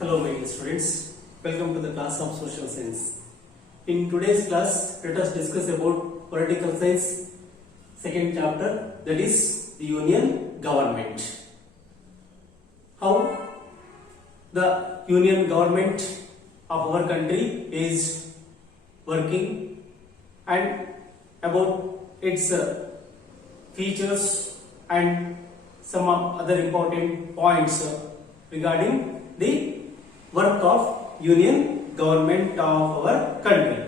Hello my dear students, welcome to the class of social science. In today's class, let us discuss about political science second chapter, that is the union government. How the union government of our country is working and about its features and some other important points regarding the work of union government of our country.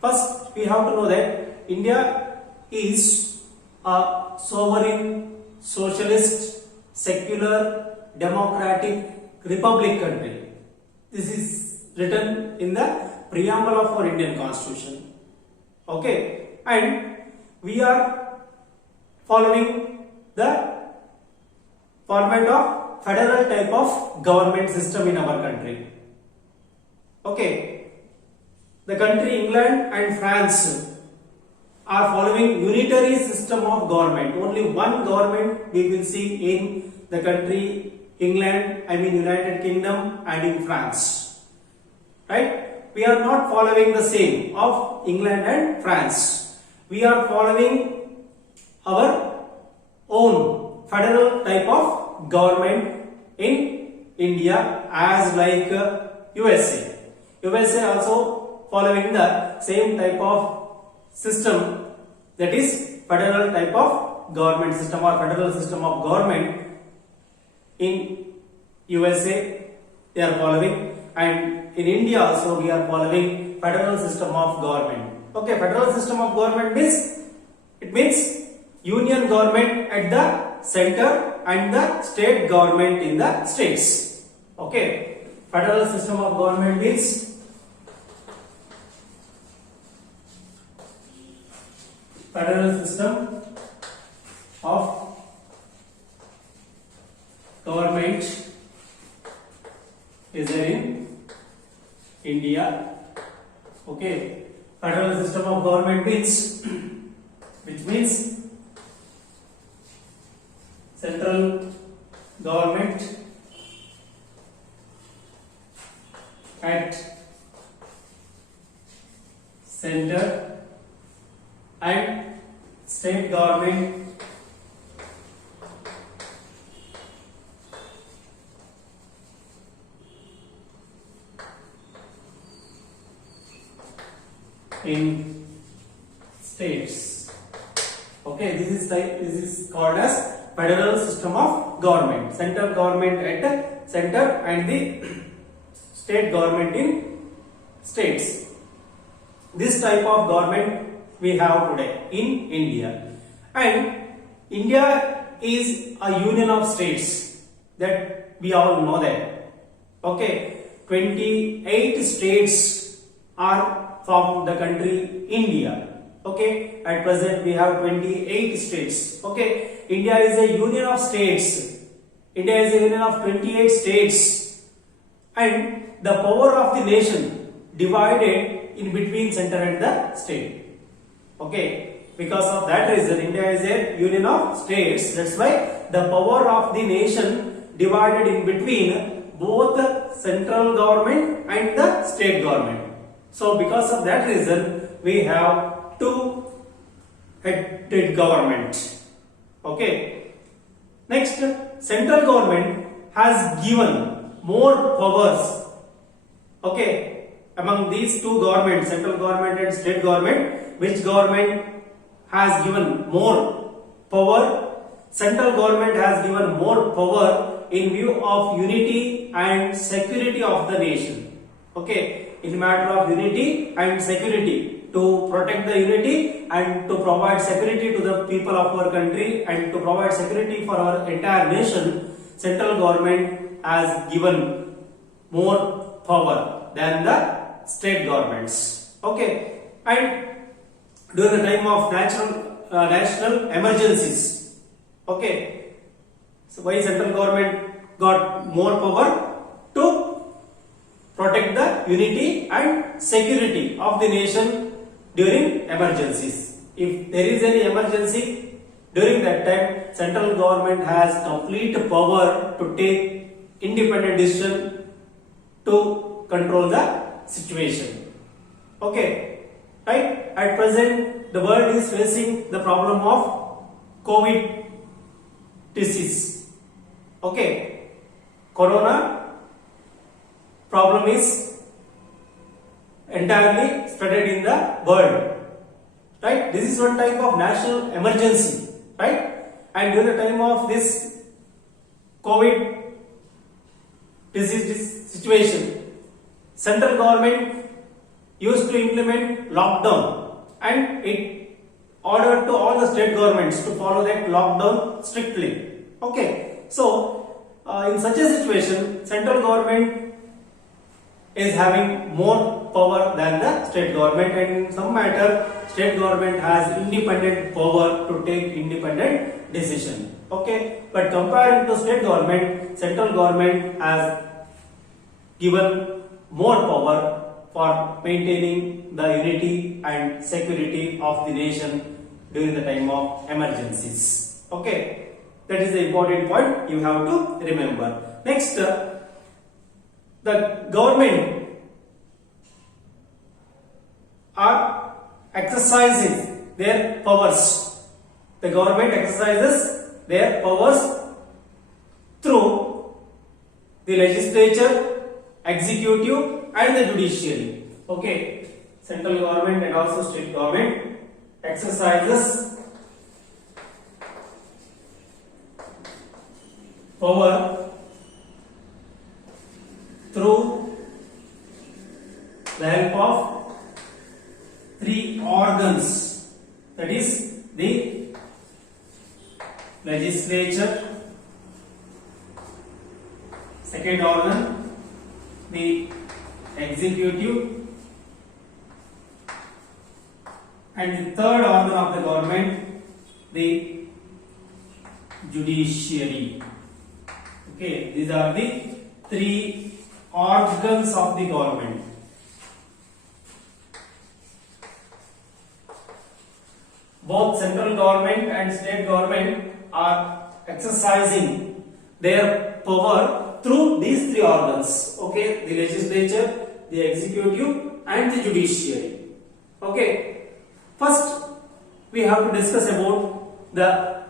First, we have to know that India is a sovereign, socialist, secular, democratic republic country. This is written in the preamble of our Indian Constitution. Okay, and we are following the format of federal type of government system in our country. Okay, the country England and France are following unitary system of government. Only one government we will see in the country England, United Kingdom and in France. Right? We are not following the same of England and France. We are following our own federal type of government in India as like USA. USA also following the same type of system, that is federal type of government system or federal system of government in USA they are following, and in India also we are following federal system of government. Okay, federal system of government means it means union government at the center and the state government in the states. Okay, federal system of government means federal system of government is there in India. Okay, federal system of government means which means central government at center and state government in states. Okay, this is called as federal system of government. Central government at the center and the state government in states. This type of government we have today in India, and India is a union of states, that we all know that. Okay, 28 states are from the country India. Okay, at present we have 28 states. Okay, India is a union of states. India is a union of 28 states, and the power of the nation divided in between center and the state. Okay, because of that reason India is a union of states. That's why the power of the nation divided in between both the central government and the state government. So because of that reason we have two headed government. Okay, next, central government has given more powers. Okay, among these two governments, central government and state government, which government has given more power? Central government has given more power in view of unity and security of the nation. Okay, in matter of unity and security, to protect the unity and to provide security to the people of our country and to provide security for our entire nation, central government has given more power than the state governments. Okay, and during the time of national emergencies, okay, so why central government got more power? To protect the unity and security of the nation during emergencies. If there is any emergency during that time, central government has complete power to take independent decision to control the situation. Okay, right? At present, the world is facing the problem of COVID disease. Okay, corona problem is entirely spread in the world. Right? This is one type of national emergency. Right? And during the time of this COVID disease situation, central government used to implement lockdown, and it ordered to all the state governments to follow that lockdown strictly. Okay, so in such a situation, central government is having more power than the state government, and in some matter state government has independent power to take independent decision. Okay, but comparing to state government, central government has given more power for maintaining the unity and security of the nation during the time of emergencies. Okay, that is the important point you have to remember. Next, the government are exercising their powers. The government exercises their powers through the legislature, executive and the judiciary. Okay, central government and also state government exercises power through the help of three organs, that is the legislature, second organ the executive, and the third organ of the government the judiciary. Okay, these are the three organs of the government. Both central government and state government are exercising their power through these three organs. Okay, the legislature, the executive and the judiciary. Okay, first we have to discuss about the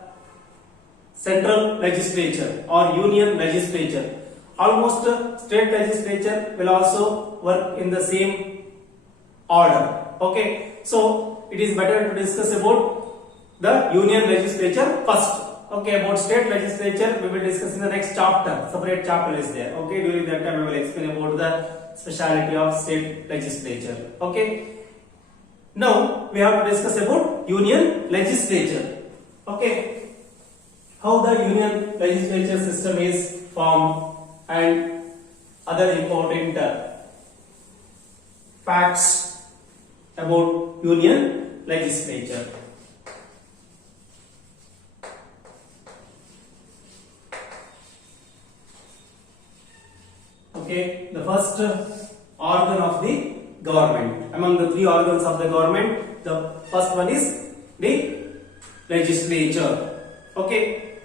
central legislature or union legislature. Almost state legislature will also work in the same order. Okay, so it is better to discuss about the union legislature first. Okay, about state legislature we will discuss in the next chapter. Separate chapter is there. Okay, during that time I will explain about the speciality of state legislature. Okay, now we have to discuss about union legislature. Okay, how the union legislature system is formed and other important facts about union legislature. Okay, the first organ of the government. Among the three organs of the government, the first one is the legislature. Okay,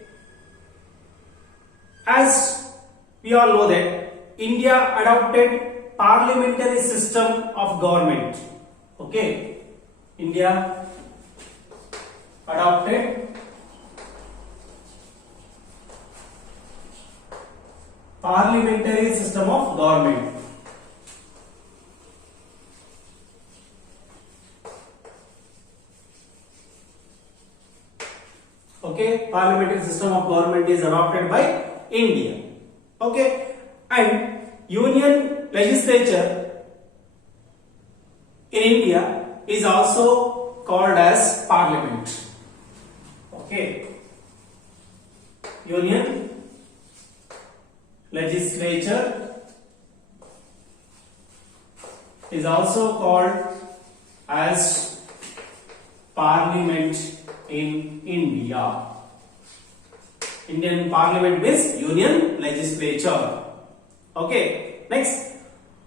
as we all know that India adopted parliamentary system of government. Okay, India adopted parliamentary system of government. Okay, parliamentary system of government is adopted by India. Okay, and union legislature in India is also called as parliament. Okay, union legislature is also called as parliament in India. Indian parliament means union legislature. Okay, next,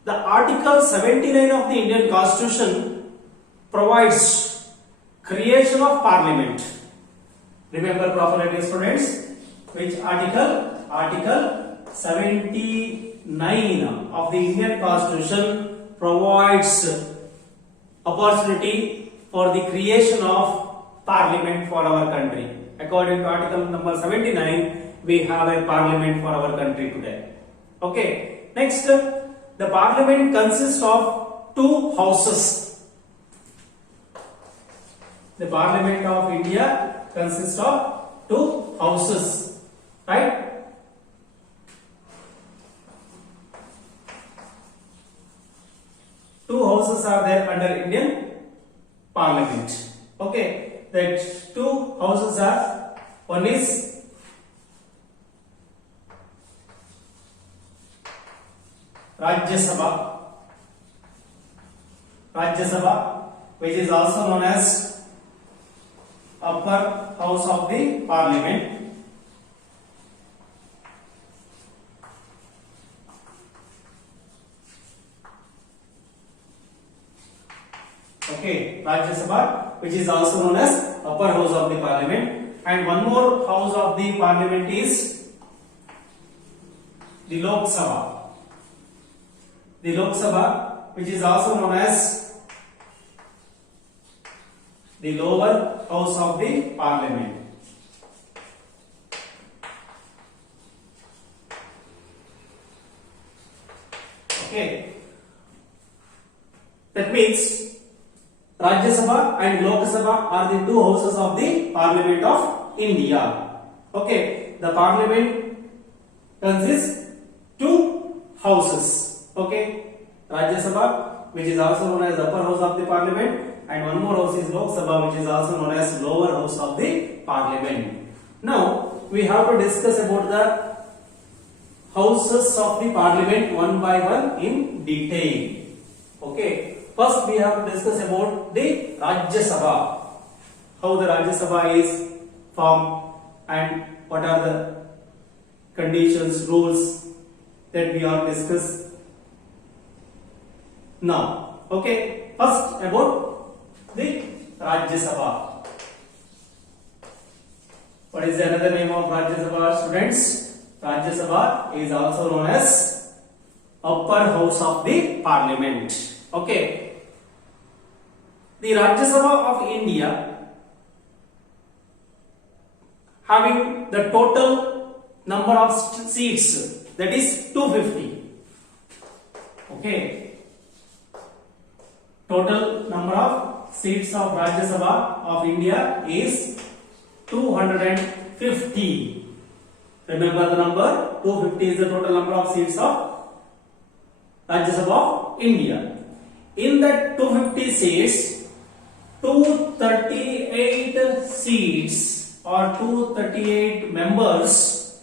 the article 79 of the Indian constitution provides creation of parliament. Remember properly, students, which article? Article 79 9 of the Indian Constitution provides opportunity for the creation of parliament for our country. According to article number 79, we have a parliament for our country today. Okay. Next, the parliament consists of two houses. The parliament of India consists of two houses, right? Two houses are there under Indian Parliament. Okay, that two houses are, one is Rajya Sabha, which is also known as upper house of the Parliament. Okay, Rajya Sabha, which is also known as upper house of the Parliament, and one more house of the Parliament is the Lok Sabha. The Lok Sabha, which is also known as the lower house of the Parliament. Okay, that means Rajya Sabha and Lok Sabha are the two houses of the Parliament of India. Okay, the Parliament consists two houses. Okay, Rajya Sabha, which is also known as upper house of the Parliament, and one more house is Lok Sabha, which is also known as lower house of the Parliament. Now we have to discuss about the houses of the Parliament one by one in detail. Okay. First, we have to discuss about the Rajya Sabha, how the Rajya Sabha is formed and what are the conditions, rules that we have discussed now. Okay, first about the Rajya Sabha. What is another name of Rajya Sabha, students? Rajya Sabha is also known as upper house of the Parliament. Okay, the Rajya Sabha of India having the total number of seats, that is 250. Okay, total number of seats of Rajya Sabha of India is 250. Remember the number 250 is the total number of seats of Rajya Sabha of India. In that 250 seats, 238 seats or 238 members,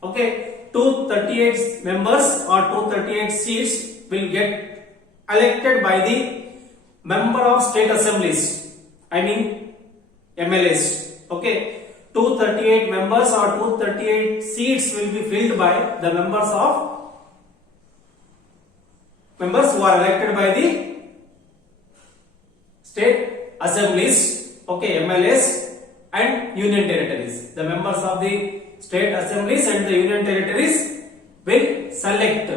okay, 238 members or 238 seats will get elected by the member of state assemblies, I mean MLAs. Okay, 238 members or 238 seats will be filled by the members who are elected by the state assemblies, okay, MLAs and union territories. The members of the state assemblies and the union territories will select,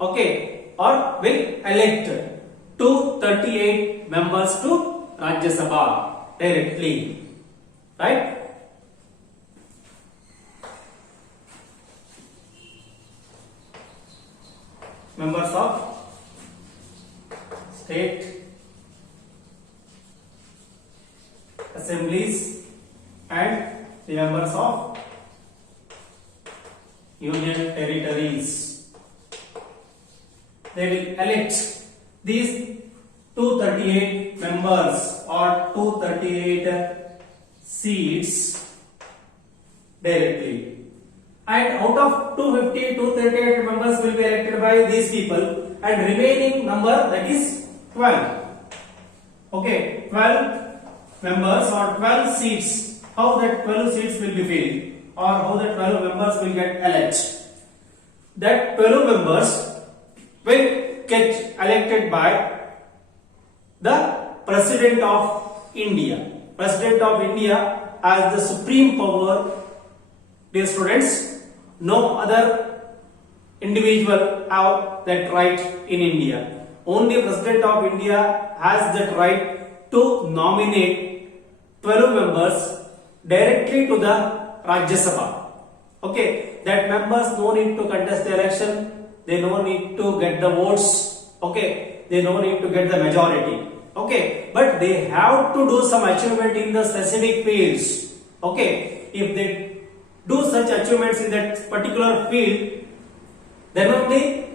okay, or will elect 238 members to Rajya Sabha directly, right? Members of state assemblies and the members of union territories. They will elect these 238 members or 238 seats directly. And out of 250, 238 members will be elected by these people, and remaining number, that is 12. Okay, 12 members or 12 seats. How that 12 seats will be filled, or how that 12 members will get elected? That 12 members will get elected by the President of India. President of India has the supreme power. Dear students, no other individual have that right in India. Only President of India has that right to nominate 12 members directly to the Rajya Sabha. Okay, that members no need to contest the election, they no need to get the votes, okay, they no need to get the majority, okay, but they have to do some achievement in the specific fields, okay. If they do such achievements in that particular field, then only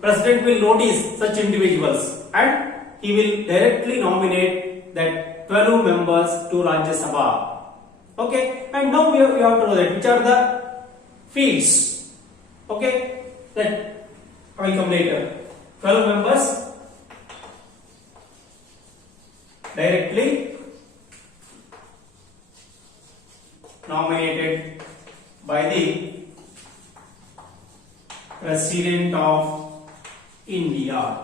President will notice such individuals and he will directly nominate that 12 members to Rajya Sabha. Okay, and now we have to know that which are the fields. Okay, that I will come later. 12 members directly nominated by the President of India.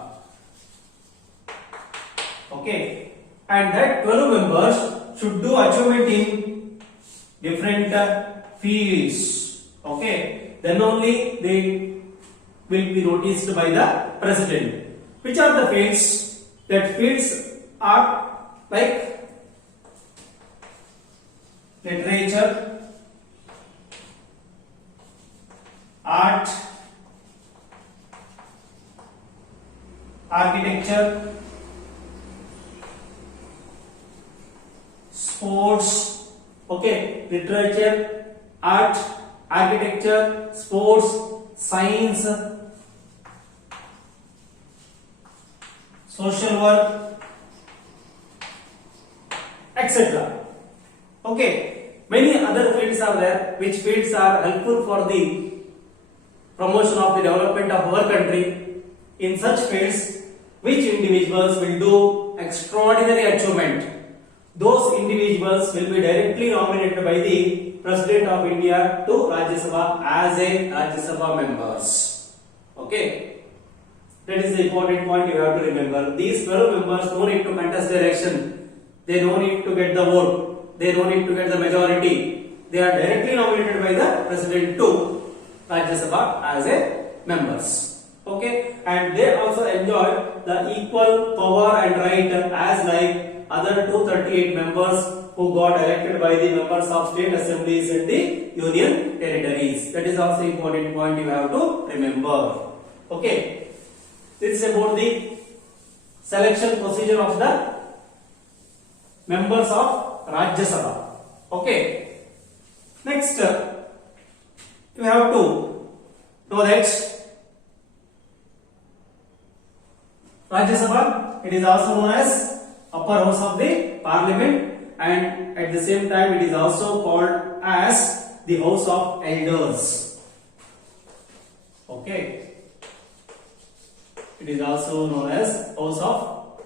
Okay, and that 12 members should do achievement in different fields. Okay, then only they will be noticed by the President. Which are the fields? That fields are like literature, art, architecture, sports, okay, literature, art, architecture, sports, science, social work, etc. Okay, many other fields are there, which fields are helpful for the promotion of the development of our country. In such fields, which individuals will do extraordinary achievement, those individuals will be directly nominated by the President of India to Rajya Sabha as a Rajya Sabha members. Okay, that is the important point you have to remember. These 12 members no need to contest the election, they no need to get the vote, they no need to get the majority. They are directly nominated by the President to Rajya Sabha as a members. Okay, and they also enjoy the equal power and right as like other 238 members who got elected by the members of state assemblies and the union territories. That is also important point you have to remember. Okay, this is about the selection procedure of the members of Rajya Sabha. Okay, next you have to know that Rajya Sabha, it is also known as upper house of the parliament, and at the same time it is also called as the house of elders. Okay, it is also known as house of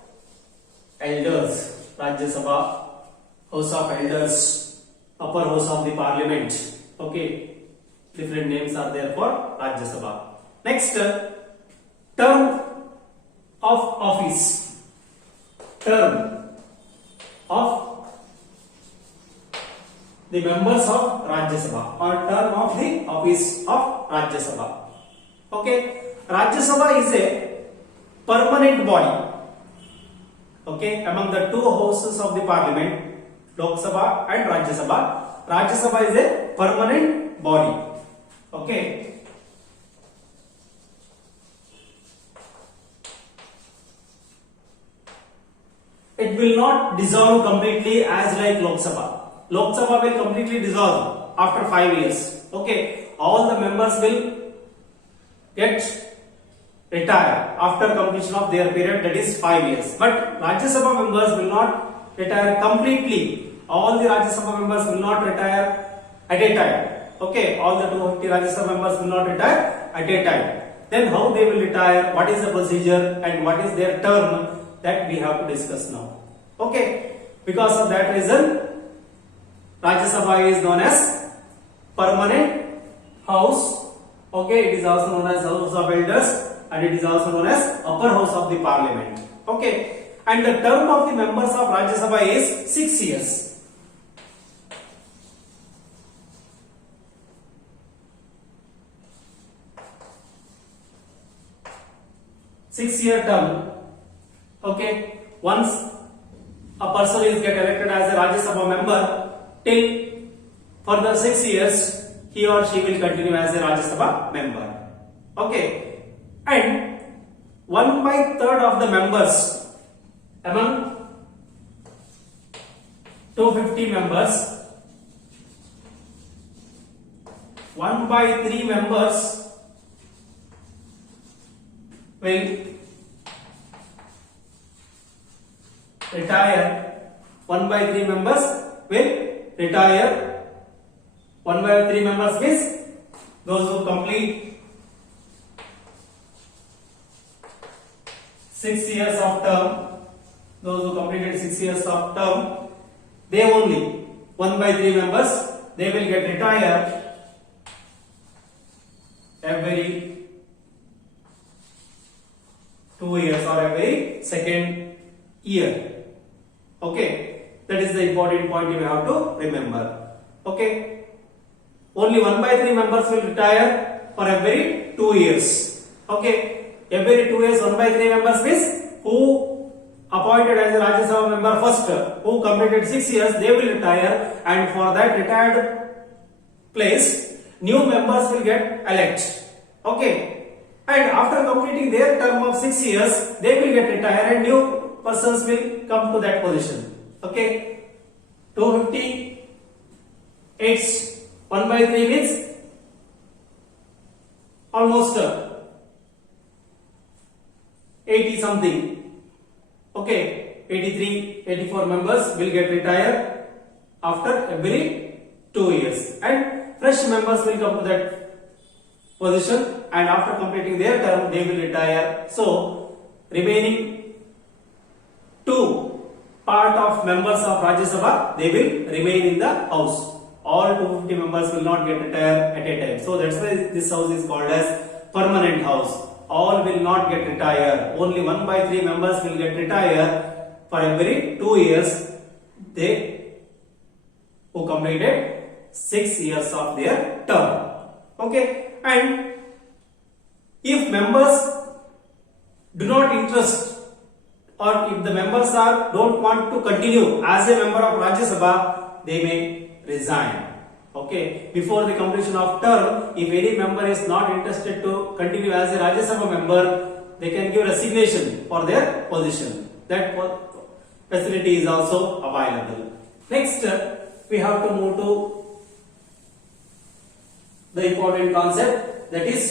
elders. Rajya Sabha, house of elders, upper house of the parliament. Okay, different names are there for Rajya Sabha. Next, term of office. Term of the members of Rajya Sabha, or term of the office of Rajya Sabha. Okay, Rajya Sabha is a permanent body. Okay, among the two houses of the parliament, Lok Sabha and Rajya Sabha, Rajya Sabha is a permanent body. Okay. It will not dissolve completely as like Lok Sabha. Lok Sabha will completely dissolve after 5 years. Okay, all the members will get retire after completion of their period, that is 5 years. But Rajya Sabha members will not retire completely. All the Rajya Sabha members will not retire at a time. Okay, all the 250 Rajya Sabha members will not retire at a time. Then how they will retire, what is the procedure and what is their term, that we have to discuss now. Okay, because of that reason Rajya Sabha is known as permanent house. Okay, it is also known as house of elders and it is also known as upper house of the parliament. Okay, and the term of the members of Rajya Sabha is 6 years. 6-year term. Okay, once a person is get elected as a Rajya Sabha member, till further 6 years he or she will continue as a Rajya Sabha member. Okay, and 1/3 of the members among 250 members, 1/3 members will retire. 1/3 members will retire. 1/3 members means those who complete 6 years of term, those who completed 6 years of term, they only 1/3 members, they will get retired every 2 years or every second year. Okay, that is the important point you have to remember. Okay, only 1/3 members will retire for every 2 years. Okay, every 2 years 1/3 members means who appointed as a Rajya Sabha member first, who completed 6 years, they will retire, and for that retired place new members will get elected. Okay, and after completing their term of 6 years they will get retired and new persons will come to that position. Okay, 258 1/3 means almost 80 something. Okay, 83, 84 members will get retired after every 2 years, and fresh members will come to that position, and after completing their term they will retire. So remaining 2 part of members of Rajya Sabha, they will remain in the house. All 250 members will not get retired at a time. So that's why this house is called as permanent house. All will not get retired. Only 1/3 members will get retired for every 2 years. They who completed 6 years of their term. Okay, and if members do not interest, or if the members don't want to continue as a member of Rajya Sabha, they may resign. Okay, before the completion of term, if any member is not interested to continue as a Rajya Sabha member, they can give resignation for their position. That facility is also available. Next, we have to move to the important concept, that is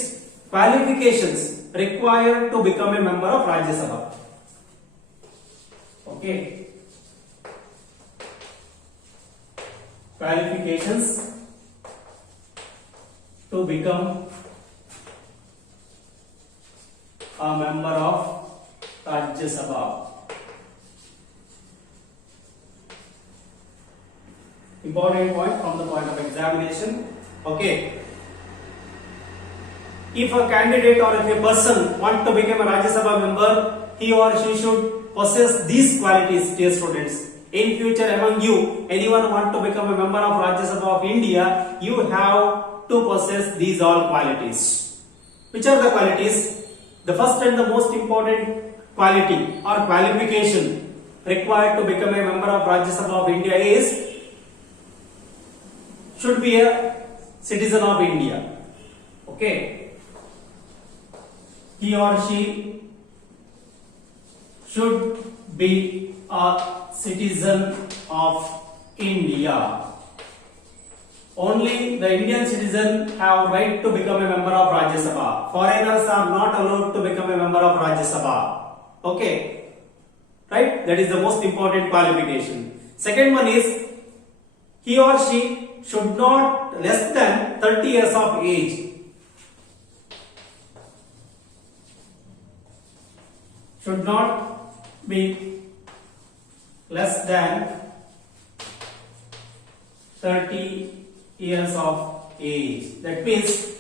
qualifications required to become a member of Rajya Sabha. Okay, qualifications to become a member of Rajya Sabha. Important point from the point of examination. Okay, if a candidate or if a person want to become a Rajya Sabha member, he or she should possess these qualities, dear students. In future, among you, anyone want to become a member of Rajya Sabha of India, you have to possess these all qualities. Which are the qualities? The first and the most important quality or qualification required to become a member of Rajya Sabha of India is should be a citizen of India. Okay, he or she should be a citizen of India. Only the Indian citizen have right to become a member of Rajya Sabha. Foreigners are not allowed to become a member of Rajya Sabha. Okay, right? That is the most important qualification. Second one is he or she should not less than 30 years of age. Should not be less than 30 years of age. That means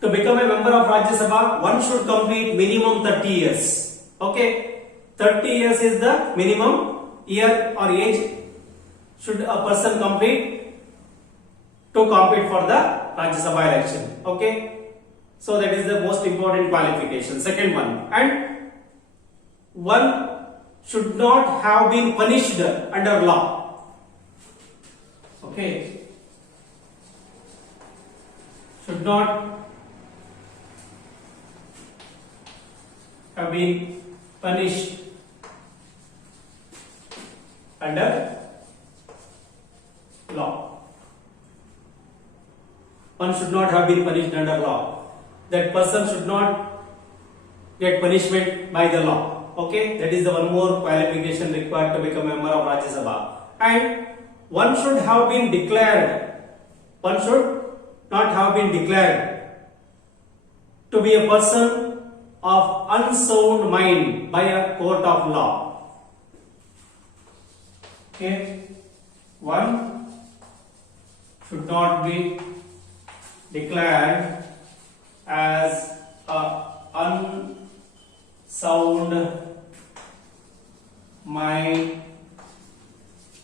to become a member of Rajya Sabha, one should complete minimum 30 years. Okay, 30 years is the minimum year or age should a person complete to compete for the Rajya Sabha election. Okay, so that is the most important qualification. Second one, and one should not have been punished under law. Okay, should not have been punished under law. One should not have been punished under law. That person should not get punishment by the law. Okay, that is the one more qualification required to become a member of Rajya Sabha. And one should have been declared. One should not have been declared to be a person of unsound mind by a court of law. Okay, one should not be declared as a unsound mind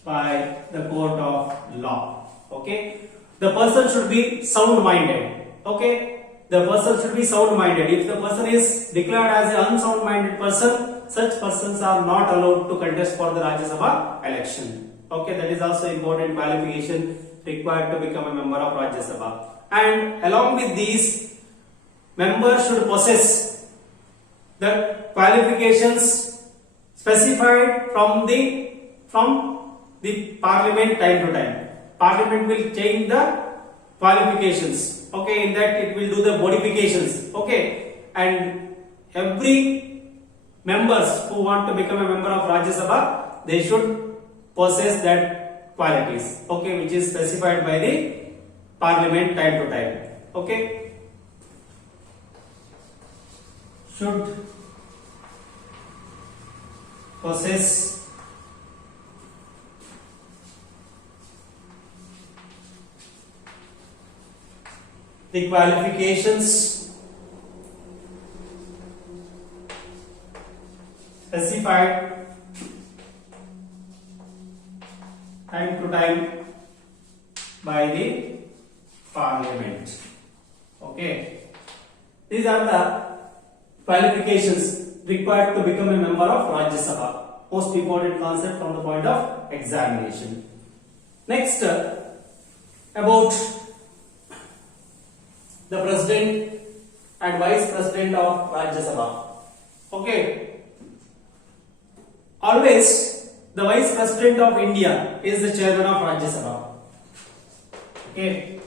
by the court of law. Okay, the person should be sound minded. Okay, the person should be sound minded. If the person is declared as an unsound minded person, such persons are not allowed to contest for the Rajya Sabha election. Okay, that is also important qualification required to become a member of Rajya Sabha. And along with these, members should possess the qualifications specified from the parliament time to time. Parliament will change the qualifications. Okay, in that it will do the modifications. Okay, and every members who want to become a member of Rajya Sabha, they should possess that qualities. Okay, which is specified by the parliament time to time. Okay, should possess the qualifications specified time to time by the parliament. Okay, these are the qualifications required to become a member of Rajya Sabha. Most important concept from the point of examination. Next, about the president and vice president of Rajya Sabha. Okay, always the vice president of India is the chairman of Rajya Sabha. Okay,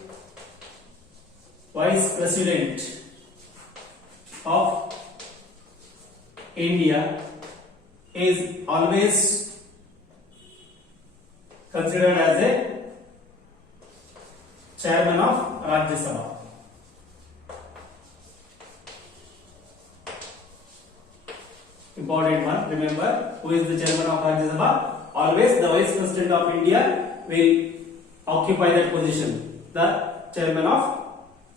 vice president of India is always considered as a chairman of Rajya Sabha. Important one, remember, who is the chairman of Rajya Sabha? Always the vice president of India will occupy that position, the chairman of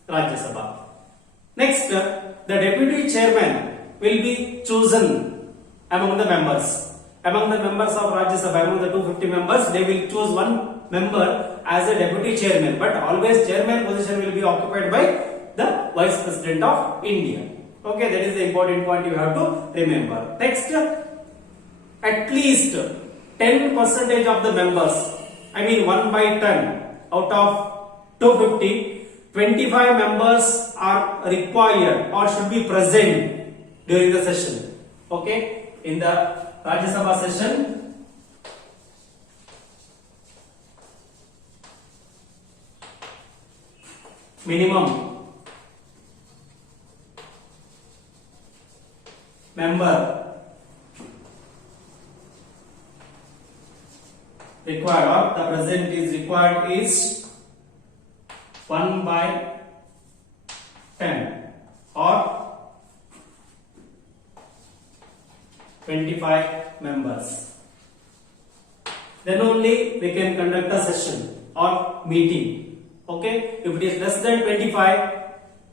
Rajya Sabha. Next, the deputy chairman will be chosen among the members. Among the members of Rajya Sabha, among the 250 members, they will choose one member as a deputy chairman, but always chairman position will be occupied by the vice president of India. Okay, that is the important point you have to remember. Next, at least 10% of the members, I mean 1 by 10 out of 250, 25 members are required or should be present during the session. Okay, in the Rajya Sabha session, minimum member required or the present is required is 1 by 10 or 25 members. Then only we can conduct a session or meeting. Okay, if it is less than 25,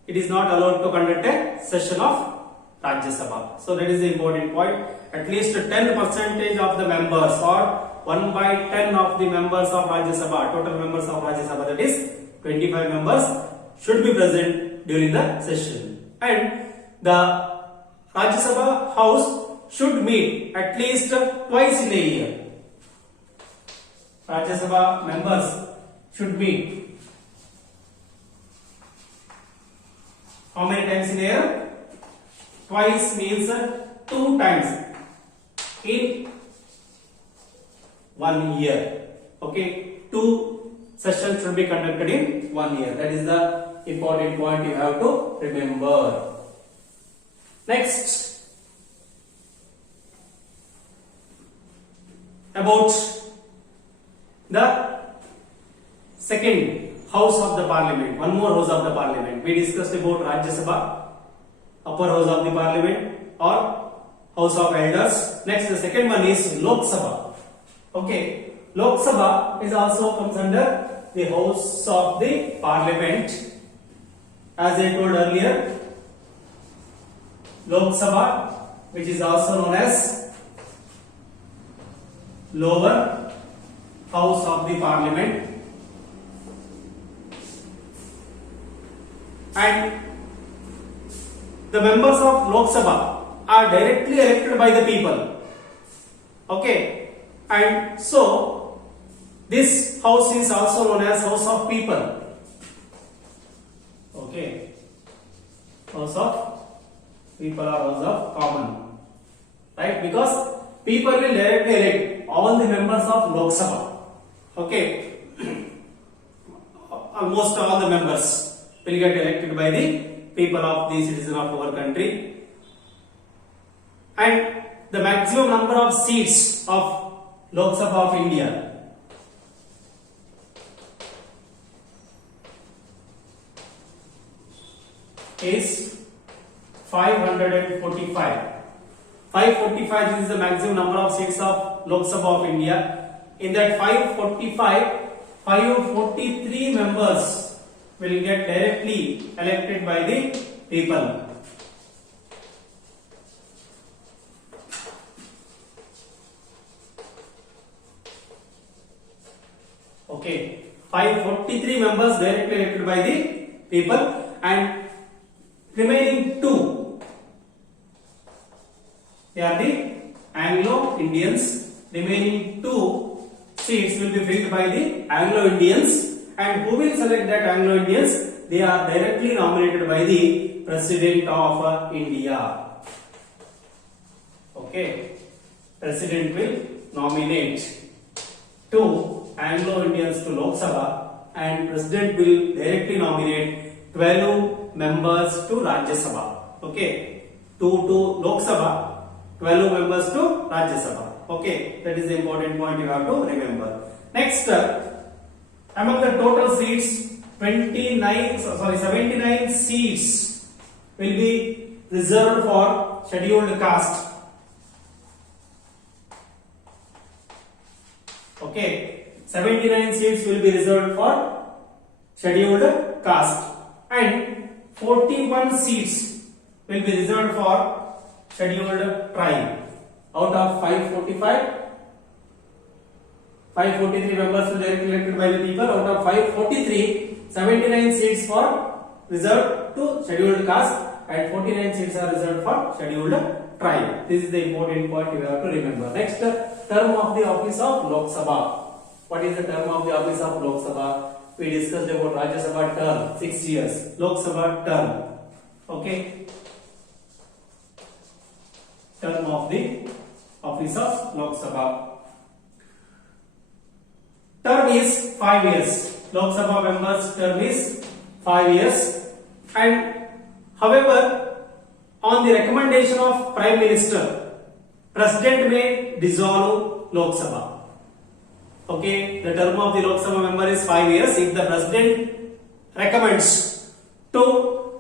it is not allowed to conduct a session of Rajya Sabha. So that is the important point. At least 10% of the members or 1 by 10 of the members of Rajya Sabha, total members of Rajya Sabha, that is 25 members, should be present during the session. And the Rajya Sabha house should meet at least twice in a year. Rajya Sabha members should meet how many times in a year? Twice means 2 times in 1 year. Okay, 2 sessions should be conducted in 1 year. That is the important point you have to remember. Next, about the second house of the parliament, one more house of the parliament. We discussed about Rajya Sabha, upper house of the parliament or house of elders. Next, the second one is Lok Sabha. Okay, Lok Sabha is also comes under the house of the parliament. As I told earlier, Lok Sabha, which is also known as lower house of the parliament, and the members of Lok Sabha are directly elected by the people. Okay, and so this house is also known as house of people. Okay, house of people or house of common, right? Because people will directly elect all the members of Lok Sabha. Okay, almost all the members will get elected by the people of the citizen of our country, and the maximum number of seats of Lok Sabha of India is 545. 545 is the maximum number of seats of Lok Sabha of India. In that 545, 543 members will get directly elected by the people. Okay, 543 members directly elected by the people, and remaining 2, they are the Anglo-Indians. Remaining 2 seats will be filled by the Anglo-Indians, and who will select that Anglo-Indians? They are directly nominated by the President of India. Okay, President will nominate 2 Anglo-Indians to Lok Sabha, and President will directly nominate 12 members to Rajya Sabha. Okay, 2 to Lok Sabha, 12 members to Rajya Sabha. Okay, that is the important point you have to remember. Next, among the total seats, 79 seats will be reserved for scheduled caste. Okay, 79 seats will be reserved for scheduled caste, and 41 seats will be reserved for scheduled tribe. Out of 545, 543 members will be elected by the people. Out of 543, 79 seats for reserved to scheduled caste, and 49 seats are reserved for scheduled tribe. This is the important point you have to remember. Next, term of the office of Lok Sabha. What is the term of the office of Lok Sabha? We discussed about Rajya Sabha term, 6 years. Lok Sabha term. Okay. Term of the office of Lok Sabha. Term is 5 years. Lok Sabha members' term is 5 years. And however, on the recommendation of Prime Minister, President may dissolve Lok Sabha. Okay, the term of the Lok Sabha member is 5 years. If the President recommends to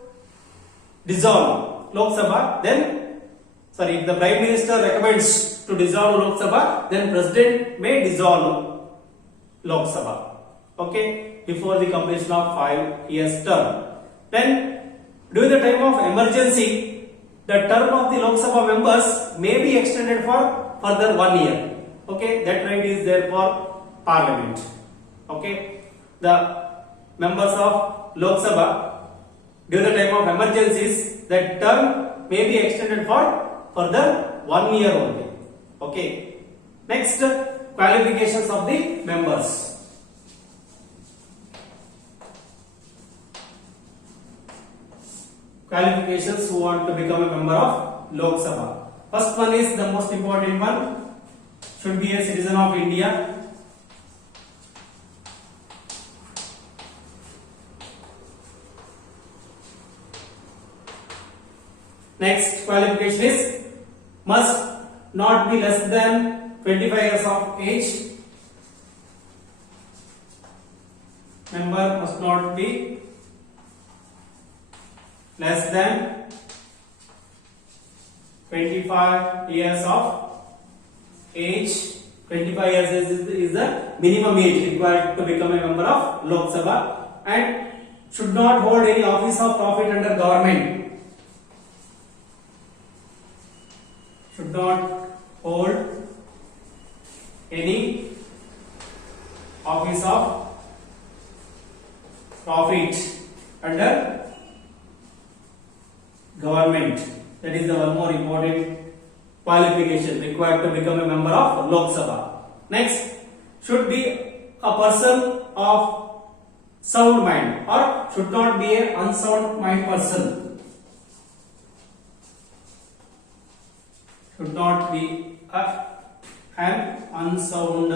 dissolve Lok Sabha, if the Prime Minister recommends to dissolve Lok Sabha, then President may dissolve Lok Sabha. Okay, before the completion of 5 years term. Then, during the time of emergency, the term of the Lok Sabha members may be extended for further 1 year. Okay, that right is there for Parliament. Okay, the members of Lok Sabha during the time of emergencies, that term may be extended for further 1 year only. Okay. Next, qualifications of the members. Qualifications who want to become a member of Lok Sabha. First one is the most important one. Should be a citizen of India. Next qualification is must not be less than 25 years of age. Member must not be less than 25 years of age. 25 years is the minimum age required to become a member of Lok Sabha, and should not hold any office of profit under government. Should not hold any office of profit under government. That is the one more important qualification required to become a member of Lok Sabha. Next, should be a person of sound mind, or should not be an unsound mind person. Should not be an unsound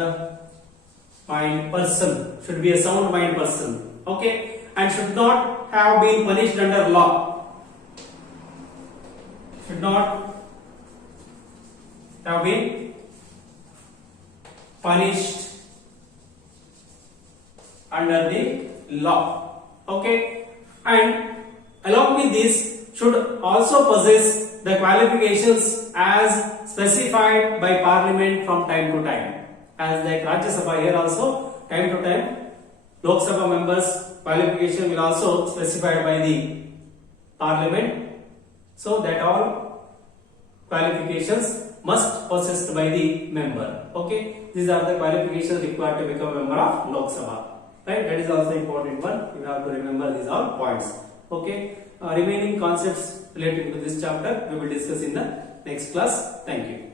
mind person. Should be a sound mind person. Okay, and should not have been punished under law. Should not have been punished under the law. Okay, and along with this, should also possess the qualifications as specified by Parliament from time to time. As like Rajya Sabha, here also time to time Lok Sabha members qualification will also specified by the Parliament. So that all qualifications must possessed by the member. Okay, these are the qualifications required to become a member of Lok Sabha. Right, that is also important one. You have to remember these all points. Okay, remaining concepts related to this chapter we will discuss in the next class. Thank you.